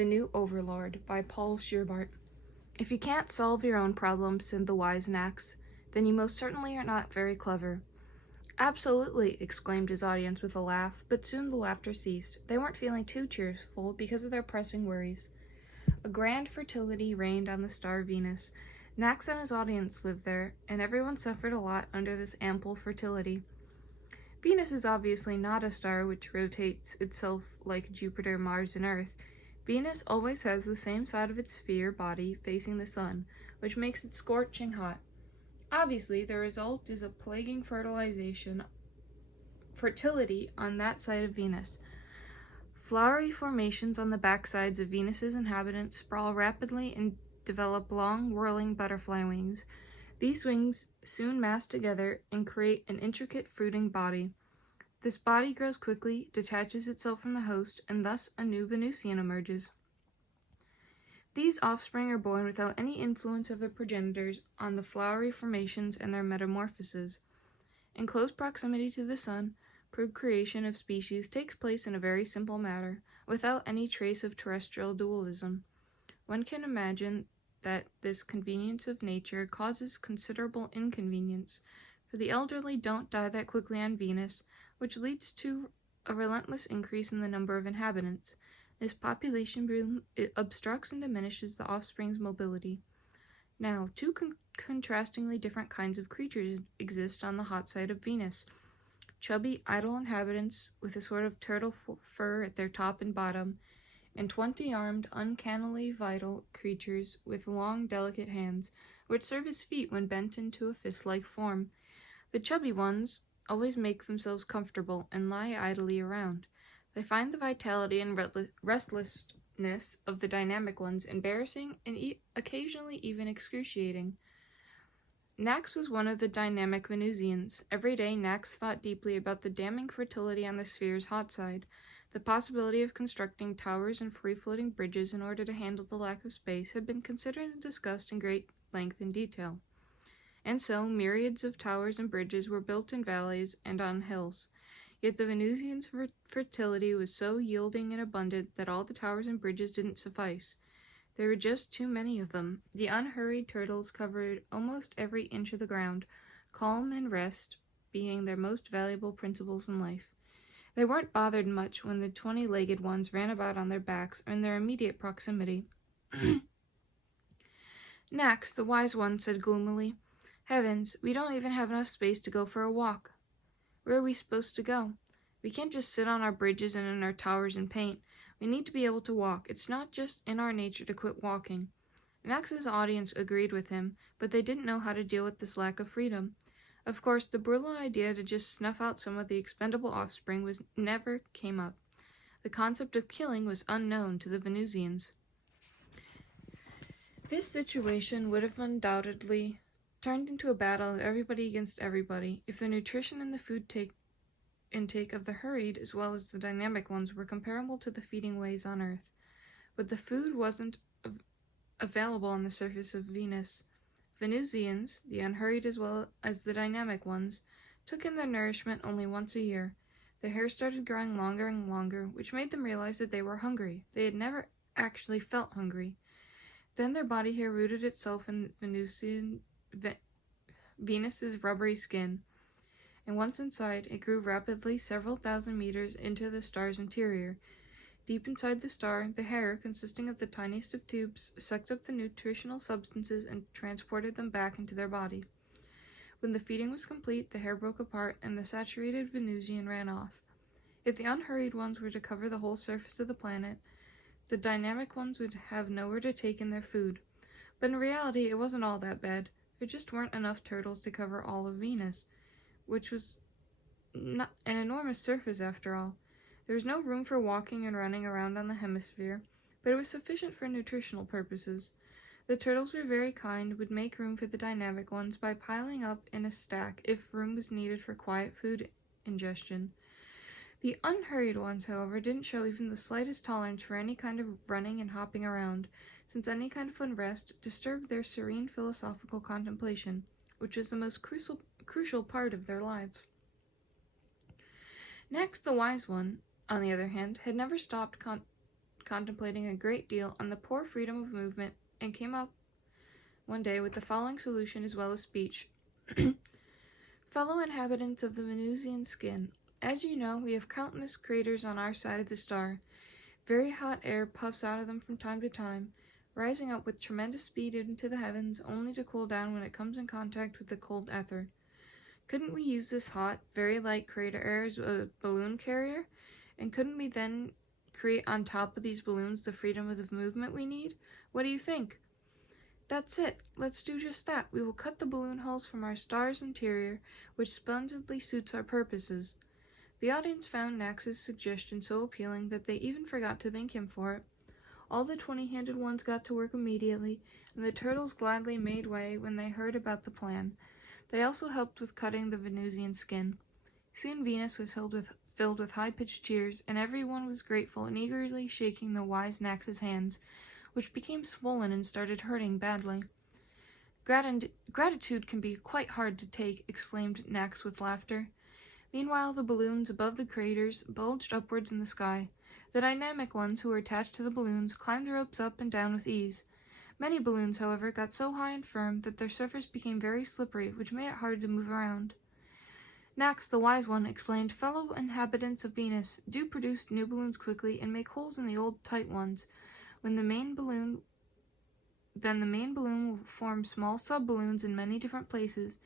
The New Overlord by Scheerbart. If you can't solve your own problems, said the wise Nax, then you most certainly are not very clever. Absolutely, exclaimed his audience with a laugh, but soon the laughter ceased. They weren't feeling too cheerful because of their pressing worries. A grand fertility reigned on the star Venus. Nax and his audience lived there, and everyone suffered a lot under this ample fertility. Venus is obviously not a star which rotates itself like Jupiter, Mars, and Earth. Venus always has the same side of its sphere body facing the sun, which makes it scorching hot. Obviously, the result is a plaguing fertility on that side of Venus. Flowery formations on the backsides of Venus's inhabitants sprawl rapidly and develop long, whirling butterfly wings. These wings soon mass together and create an intricate fruiting body. This body grows quickly, detaches itself from the host, and thus a new Venusian emerges. These offspring are born without any influence of their progenitors on the flowery formations and their metamorphoses. In close proximity to the sun, procreation of species takes place in a very simple manner, without any trace of terrestrial dualism. One can imagine that this convenience of nature causes considerable inconvenience, for the elderly don't die that quickly on Venus, which leads to a relentless increase in the number of inhabitants. This population boom obstructs and diminishes the offspring's mobility. Now, two contrastingly different kinds of creatures exist on the hot side of Venus. Chubby, idle inhabitants with a sort of turtle fur at their top and bottom, and 20-armed, uncannily vital creatures with long, delicate hands, which serve as feet when bent into a fist-like form. The chubby ones always make themselves comfortable and lie idly around. They find the vitality and restlessness of the dynamic ones embarrassing and occasionally even excruciating. Nax was one of the dynamic Venusians. Every day Nax thought deeply about the damning fertility on the sphere's hot side, the possibility of constructing towers and free-floating bridges in order to handle the lack of space had been considered and discussed in great length and detail. And so, myriads of towers and bridges were built in valleys and on hills. Yet the Venusians' fertility was so yielding and abundant that all the towers and bridges didn't suffice. There were just too many of them. The unhurried turtles covered almost every inch of the ground, calm and rest being their most valuable principles in life. They weren't bothered much when the 20-legged ones ran about on their backs or in their immediate proximity. Nax, the wise one, said gloomily, "Heavens, we don't even have enough space to go for a walk. Where are we supposed to go? We can't just sit on our bridges and in our towers and paint. We need to be able to walk. It's not just in our nature to quit walking." Nax's audience agreed with him, but they didn't know how to deal with this lack of freedom. Of course, the brutal idea to just snuff out some of the expendable offspring never came up. The concept of killing was unknown to the Venusians. This situation would have undoubtedly turned into a battle of everybody against everybody if the nutrition and the food intake of the hurried as well as the dynamic ones were comparable to the feeding ways on Earth. But the food wasn't available on the surface of Venus. Venusians, the unhurried as well as the dynamic ones, took in their nourishment only once a year. Their hair started growing longer and longer, which made them realize that they were hungry. They had never actually felt hungry. Then their body hair rooted itself in Venus's rubbery skin, and once inside, it grew rapidly several thousand meters into the star's interior. Deep inside the star, the hair, consisting of the tiniest of tubes, sucked up the nutritional substances and transported them back into their body. When the feeding was complete, the hair broke apart, and the saturated Venusian ran off. If the unhurried ones were to cover the whole surface of the planet, the dynamic ones would have nowhere to take in their food. But in reality, it wasn't all that bad. There just weren't enough turtles to cover all of Venus, which was not an enormous surface after all. There was no room for walking and running around on the hemisphere, but it was sufficient for nutritional purposes. The turtles were very kind, would make room for the dynamic ones by piling up in a stack if room was needed for quiet food ingestion. The unhurried ones, however, didn't show even the slightest tolerance for any kind of running and hopping around, since any kind of unrest disturbed their serene philosophical contemplation, which was the most crucial part of their lives. Next, the wise one, on the other hand, had never stopped contemplating a great deal on the poor freedom of movement and came up one day with the following solution as well as speech. Fellow inhabitants of the Venusian skin, as you know, we have countless craters on our side of the star. Very hot air puffs out of them from time to time, rising up with tremendous speed into the heavens, only to cool down when it comes in contact with the cold ether. Couldn't we use this hot, very light crater air as a balloon carrier? And couldn't we then create on top of these balloons the freedom of movement we need? What do you think? That's it. Let's do just that. We will cut the balloon hulls from our star's interior, which splendidly suits our purposes. The audience found Nax's suggestion so appealing that they even forgot to thank him for it. All the 20-handed ones got to work immediately, and the turtles gladly made way when they heard about the plan. They also helped with cutting the Venusian skin. Soon Venus was filled with high-pitched cheers, and everyone was grateful and eagerly shaking the wise Nax's hands, which became swollen and started hurting badly. Gratitude can be quite hard to take, exclaimed Nax with laughter. Meanwhile, the balloons above the craters bulged upwards in the sky. The dynamic ones who were attached to the balloons climbed the ropes up and down with ease. Many balloons, however, got so high and firm that their surface became very slippery, which made it hard to move around. Nax, the wise one, explained, Fellow inhabitants of Venus, do produce new balloons quickly and make holes in the old tight ones. Then the main balloon will form small sub-balloons in many different places,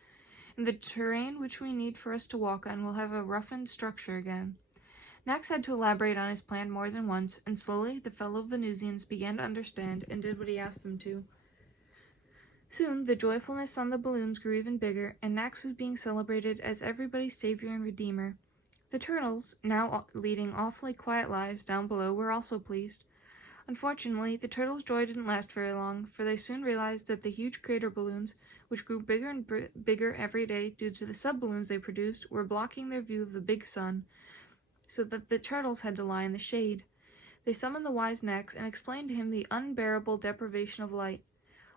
and the terrain which we need for us to walk on will have a roughened structure again. Nax had to elaborate on his plan more than once, and slowly the fellow Venusians began to understand and did what he asked them to. Soon the joyfulness on the balloons grew even bigger, and Nax was being celebrated as everybody's savior and redeemer. The turtles, now leading awfully quiet lives down below, were also pleased. Unfortunately, the turtles' joy didn't last very long, for they soon realized that the huge crater balloons, which grew bigger and bigger every day due to the sub-balloons they produced, were blocking their view of the big sun, so that the turtles had to lie in the shade. They summoned the wise Nax and explained to him the unbearable deprivation of light.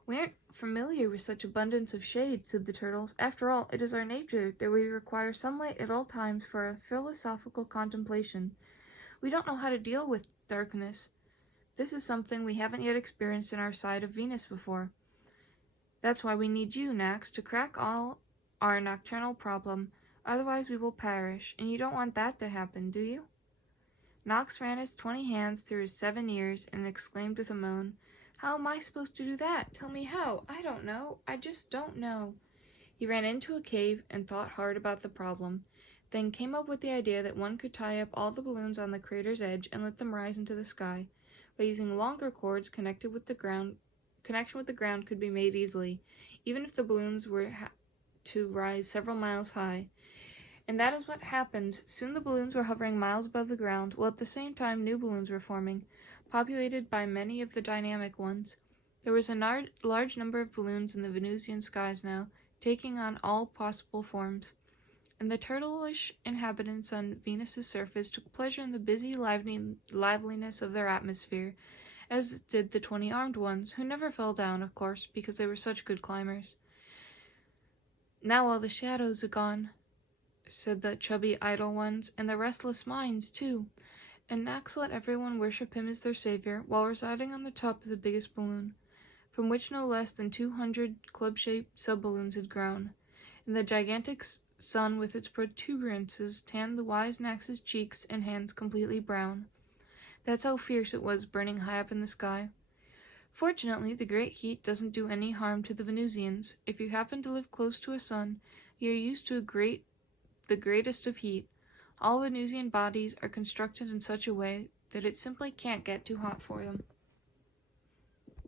We aren't familiar with such abundance of shade, said the turtles. After all, it is our nature that we require sunlight at all times for a philosophical contemplation. We don't know how to deal with darkness. This is something we haven't yet experienced in our side of Venus before. That's why we need you, Nax, to crack all our nocturnal problem. Otherwise we will perish, and you don't want that to happen, do you? Nox ran his 20 hands through his 7 ears and exclaimed with a moan, How am I supposed to do that? Tell me how. I don't know. I just don't know. He ran into a cave and thought hard about the problem, then came up with the idea that one could tie up all the balloons on the crater's edge and let them rise into the sky. By using longer cords connection with the ground could be made easily, even if the balloons were to rise several miles high. And that is what happened. Soon the balloons were hovering miles above the ground, while at the same time new balloons were forming, populated by many of the dynamic ones. There was a large number of balloons in the Venusian skies now, taking on all possible forms. And the turtleish inhabitants on Venus's surface took pleasure in the busy liveliness of their atmosphere, as did the 20 armed ones, who never fell down, of course, because they were such good climbers. Now all the shadows are gone, said the chubby idle ones, and the restless minds, too. And Nax let everyone worship him as their savior, while residing on the top of the biggest balloon, from which no less than 200 club-shaped sub-balloons had grown. And the gigantic sun with its protuberances tanned the wise Nax's cheeks and hands completely brown. That's how fierce it was burning high up in the sky. Fortunately, the great heat doesn't do any harm to the Venusians. If you happen to live close to a sun, you are used to the greatest of heat. All Venusian bodies are constructed in such a way that it simply can't get too hot for them.